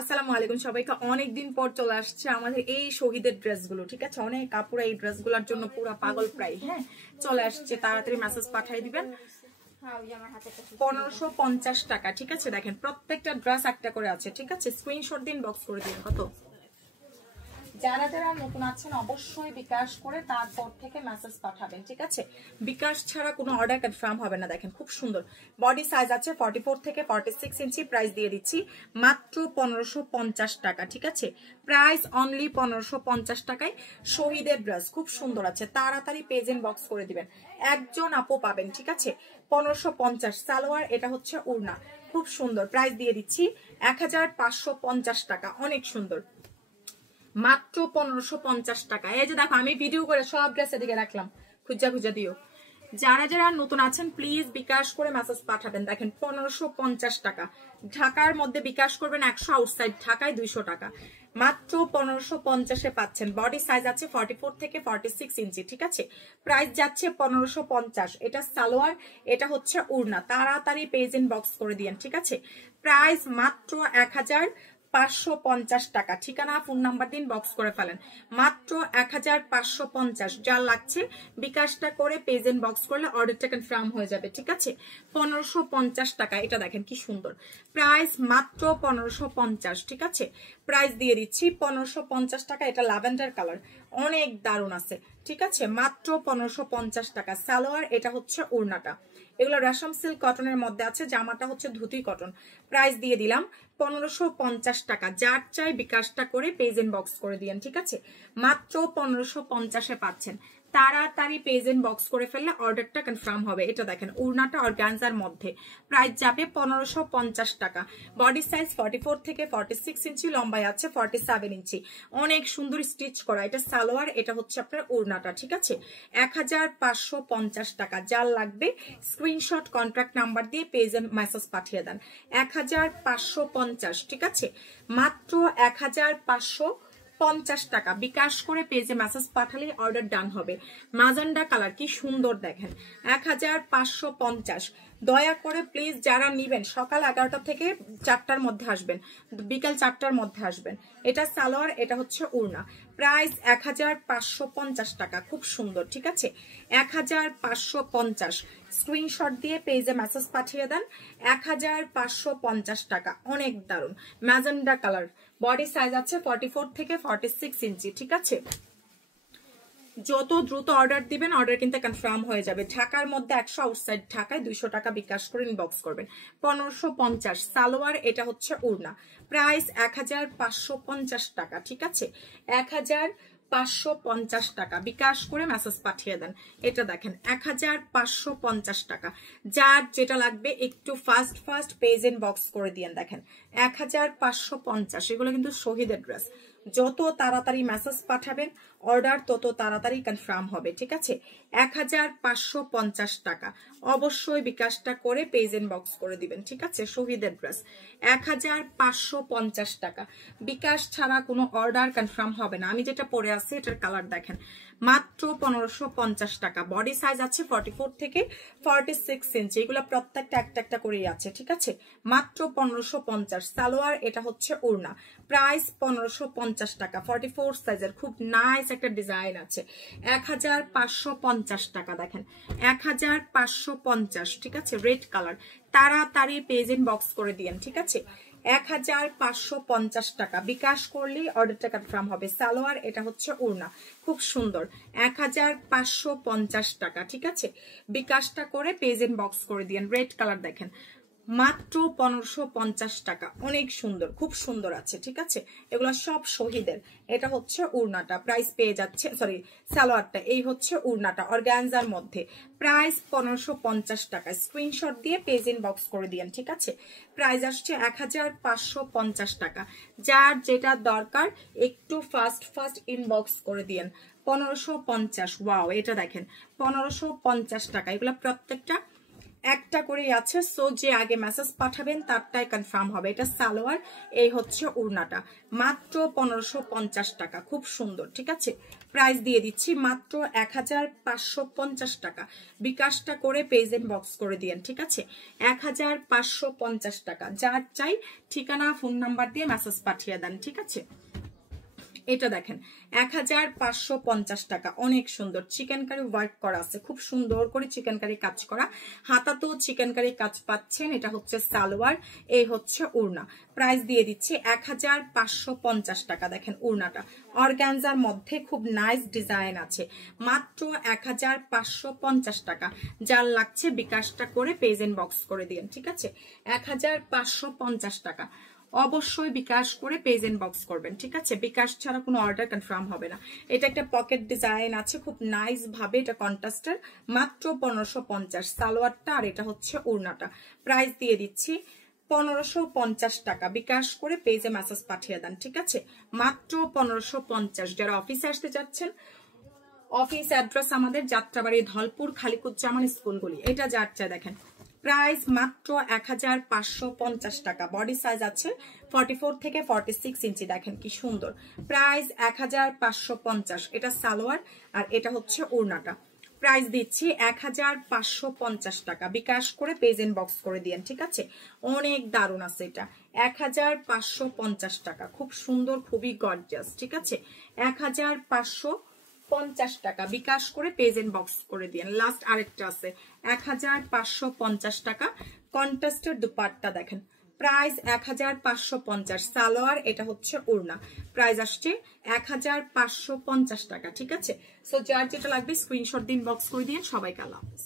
আসসালামু আলাইকুম সবাইকে। অনেকদিন পর চলে আসছে আমাদের এই শহীদের ড্রেসগুলো, ঠিক আছে। অনেক কাপড় এই ড্রেসগুলোর জন্য পুরো পাগল প্রায়। হ্যাঁ, চলে আসছে, তাড়াতাড়ি মেসেজ পাঠিয়ে দিবেন। 1550 টাকা, ঠিক আছে। দেখেন প্রত্যেকটা ড্রেস একটা করে আছে, ঠিক আছে। স্ক্রিনশট দিন, বক্স করে দিন। কত যারা যারা নতুন আছেন অবশ্যই বিকাশ করে তারপর থেকে মেসেজ পাঠাবেন, ঠিক আছে। বিকাশ ছাড়া কোনো অর্ডার কনফার্ম হবে না। দেখেন খুব সুন্দর বডি সাইজ আছে 44 থেকে 46 ইঞ্চি। প্রাইস দিয়ে দিচ্ছি মাত্র 1550 টাকা, ঠিক আছে। প্রাইস অনলি 1550 টাকায় শহীদের ড্রেস খুব সুন্দর আছে। তাড়াতাড়ি পেজ এন্ড বক্স করে দিবেন, একজন আপু পাবেন, ঠিক আছে। 1550 সালোয়ার, এটা হচ্ছে উড়না, খুব সুন্দর। প্রাইস দিয়ে দিচ্ছি 1550 টাকা, অনেক সুন্দর, মাত্র 1550 টাকা। এই যে দেখো আমি ভিডিও করে সব ড্রেস এদিকে রাখলাম, খুঁজা খুঁজা দিও। যারা যারা নতুন আছেন প্লিজ বিকাশ করে মেসেজ পাঠাবেন। দেখেন 1550 টাকা। ঢাকার মধ্যে বিকাশ করবেন 100, আউটসাইড ঢাকায় 200 টাকা। মাত্র 1550-এ পাচ্ছেন। বডি সাইজ আছে 44 থেকে 46 ইঞ্চি, ঠিক আছে। প্রাইস যাচ্ছে 1550। এটা সালোয়ার, এটা হচ্ছে উড়না। তাড়াতাড়ি পেজ ইন বক্স করে দিয়েন, ঠিক আছে। প্রাইস মাত্র 1550 টাকা। ঠিকানা ফোন নাম্বার দিন, বক্স করে ফেলেন। মাত্র 1550। যার লাগছে বিকাশটা করে পেজ এন্ড বক্স করলে অর্ডারটা কনফার্ম হয়ে যাবে, ঠিক আছে। 1550 টাকা। এটা দেখেন কি সুন্দর। প্রাইস মাত্র 1550, ঠিক আছে। প্রাইস দিয়ে দিচ্ছি 1550 টাকা। এটা ল্যাভেন্ডার কালার, অনেক দারুণ আছে, ঠিক আছে। মাত্র 1550 টাকা সালোয়ার, এটা হচ্ছে ওড়নাটা। এগুলো রেশম সিল্ক কটনের মধ্যে আছে, জামাটা হচ্ছে ধুতি কটন। প্রাইস দিয়ে দিলাম 1550 টাকা। যার চাই বিকাশটা করে পেজ এন্ড বক্স করে দিয়েন, ঠিক আছে। মাত্র 1550-এ পাচ্ছেন। তাড়াতাড়ি পেজ এন্ড বক্স করে ফেললে অর্ডারটা কনফার্ম হবে। এটা দেখেন উড়নাটা অর্গানজার মধ্যে। প্রাইস যাবে 1550 টাকা। বডি সাইজ 44 থেকে 46 ইঞ্চি, লম্বায় আছে 47 ইঞ্চি। অনেক সুন্দর স্টিচ করা। এটা সালোয়ার, এটা হচ্ছে আপনার উড়নাটা, ঠিক আছে। 1550 টাকা। যার লাগবে স্ক্রিনশট কন্ট্রাক্ট নাম্বার দিয়ে পেজ এন্ড মেসেজ পাঠিয়ে দেন। 1550, ঠিক আছে। মাত্র 1550 টাকা। বিকাশ করে পেজে মেসেজ পাঠালে অর্ডার ডান হবে। মাজেন্ডা কালার কি সুন্দর দেখেন। 1550। দয়া করে প্লিজ যারা নিবেন সকাল 11টা থেকে 4টার মধ্যে আসবেন, বিকাল 4টার মধ্যে আসবেন। এটা সালোয়ার, এটা হচ্ছে উড়না। প্রাইস 1550 টাকা, খুব সুন্দর, ঠিক আছে। 1550। স্ক্রিনশট দিয়ে পেজে মেসেজ পাঠিয়ে দেন। 1550 টাকা, অনেক দারুণ ম্যাজেন্ডা কালার। বডি সাইজ আছে 44 থেকে 46 ইঞ্চি, ঠিক আছে। যত দ্রুত অর্ডার দিবেন অর্ডার কিন্তু কনফার্ম হয়ে যাবে। ঢাকার মধ্যে 100, আউটসাইড ঢাকায় 200 টাকা বিকাশ করে ইনবক্স করবেন। 1550 সালোয়ার, এটা হচ্ছে উড়না। প্রাইস 1550 টাকা, ঠিক আছে। 1550 টাকা। বিকাশ করে মেসেজ পাঠিয়ে দেন। এটা দেখেন 1550 টাকা। যার যেটা লাগবে একটু fast fast page and box করে দিয়েন। দেখেন 1550। এগুলো কিন্তু শহীদের ড্রেস। যত তাড়াতাড়ি মেসেজ পাঠাবেন অর্ডার তত তাড়াতাড়ি কনফার্ম হবে, ঠিক আছে। 1550 টাকা। অবশ্যই বিকাশটা করে পেজ এন্ড বক্স করে দিবেন, ঠিক আছে। শহীদের ড্রেস 1550 টাকা। বিকাশ ছাড়া কোনো অর্ডার কনফার্ম হবে না। আমি যেটা পরে আছি এটার কালার দেখেন। মাত্র 1550 টাকা। বডি সাইজ আছে 44 থেকে 46 ইঞ্চি। এগুলো প্রত্যেকটা একটা একটা করেই আছে, ঠিক আছে। মাত্র 1550 সালোয়ার, এটা হচ্ছে উড়না। প্রাইস 1550 টাকা। 44 সাইজের খুব নাইস একটা ডিজাইন আছে। 1550 টাকা। দেখেন 1550, ঠিক আছে। Red colour. তাড়াতাড়ি পেজ ইন বক্স করে দিয়েন, ঠিক আছে। 1550 টাকা। বিকাশ করলেই অর্ডারটা কনফার্ম হবে। সালোয়ার, এটা হচ্ছে উড়না, খুব সুন্দর। 1550 টাকা, ঠিক আছে। বিকাশটা করে পেজ ইন বক্স করে দিয়েন। রেড কালার দেখেন মাত্র 1550 টাকা। অনেক সুন্দর, খুব সুন্দর আছে, ঠিক আছে। এগুলো সব শহীদের। এটা হচ্ছে উড়নাটা। প্রাইস পেয়ে যাচ্ছে, সরি সালোয়ারটা। এই হচ্ছে উড়নাটা অর্গানজার মধ্যে। প্রাইস 1550 টাকা। স্ক্রিনশট দিয়ে পেজ ইন বক্স করে দিয়েন, ঠিক আছে। প্রাইস আসছে 1550 টাকা। যার যেটা দরকার একটু ফাস্ট ফাস্ট ইনবক্স করে দিয়েন। 1550। ওয়াও, এটা দেখেন 1550 টাকা। এগুলো প্রত্যেকটা একটা করেই আছে, সো যে আগে মেসেজ পাঠাবেন তারটাই কনফার্ম হবে। এটা সালোয়ার, এই হচ্ছে উড়নাটা, মাত্র 1550 টাকা, খুব সুন্দর। ঠিক আছে, প্রাইস দিয়ে দিচ্ছি মাত্র 1550 টাকা। বিকাশটা করে পেজ এন্ড বক্স করে দিয়েন। ঠিক আছে, 1550 টাকা। যার চাই ঠিকানা ফোন নাম্বার দিয়ে মেসেজ পাঠিয়ে দেন। ঠিক আছে, এটা দেখেন 1550 টাকা, অনেক সুন্দর। চিকেন কারি ওয়ার্ক করা আছে, খুব সুন্দর করে চিকেন কারি কাজ করা, হাতাতেও চিকেন কারি কাজ পাচ্ছেন। এটা হচ্ছে সালোয়ার, এই হচ্ছে উড়না। প্রাইস দিয়ে দিচ্ছি 1550 টাকা। দেখেন উড়নাটা অর্গানজার মধ্যে খুব নাইস ডিজাইন আছে, মাত্র 1550 টাকা। যার লাগছে বিকাশটা করে পেজ এন্ড বক্স করে দিন। ঠিক আছে, 1550 টাকা। অবশ্যই বিকাশ করে পেজ এন্ড বক্স করবেন। ঠিক আছে, বিকাশ ছাড়া কোনো অর্ডার কনফার্ম হবে না। এটা একটা পকেট ডিজাইন আছে, খুব নাইস ভাবে, এটা কন্ট্রাস্টের, মাত্র 1550 সালোয়ারটা, আর এটা হচ্ছে ওড়নাটা। প্রাইস দিয়ে দিচ্ছি 1550 টাকা। বিকাশ করে পেজে মেসেজ পাঠিয়ে দেন। ঠিক আছে, মাত্র 1550। যারা অফিসে আসতে যাচ্ছেন, অফিস অ্যাড্রেস আমাদের যাত্রাবাড়ি, ধলপুর, খালিকুজ্জামান স্কুলগুলি। এটা যার চা দেখেন, প্রাইস মাত্র 1550 টাকা। বডি সাইজ আছে 44 থেকে 46 ইঞ্চি। দেখেন কি সুন্দর, প্রাইস 1550। এটা সালোয়ার, আর এটা হচ্ছে ওড়নাটা। প্রাইস দিচ্ছি 1550 টাকা। বিকাশ করে পেজ এন্ড বক্স করে দিয়েন। ঠিক আছে, অনেক দারুণ আছে এটা, 1550 টাকা, খুব সুন্দর, খুবই গর্জিয়াস। ঠিক আছে, 1550 টাকা। বিকাশ করে পেজ এন্ড বক্স করে দিয়েন। লাস্ট আরেকটা আছে 1550 টাকা, কন্ট্রাস্টের দুপাট্টা। দেখেন প্রাইস 1550 সালোয়ার, এটা হচ্ছে ওড়না। প্রাইস আসছে 1550 টাকা। ঠিক আছে, সো যার যেটা লাগবে স্ক্রিনশট দিন, বক্স করে দিন। সবাইকে আল্লাহ হাফেজ।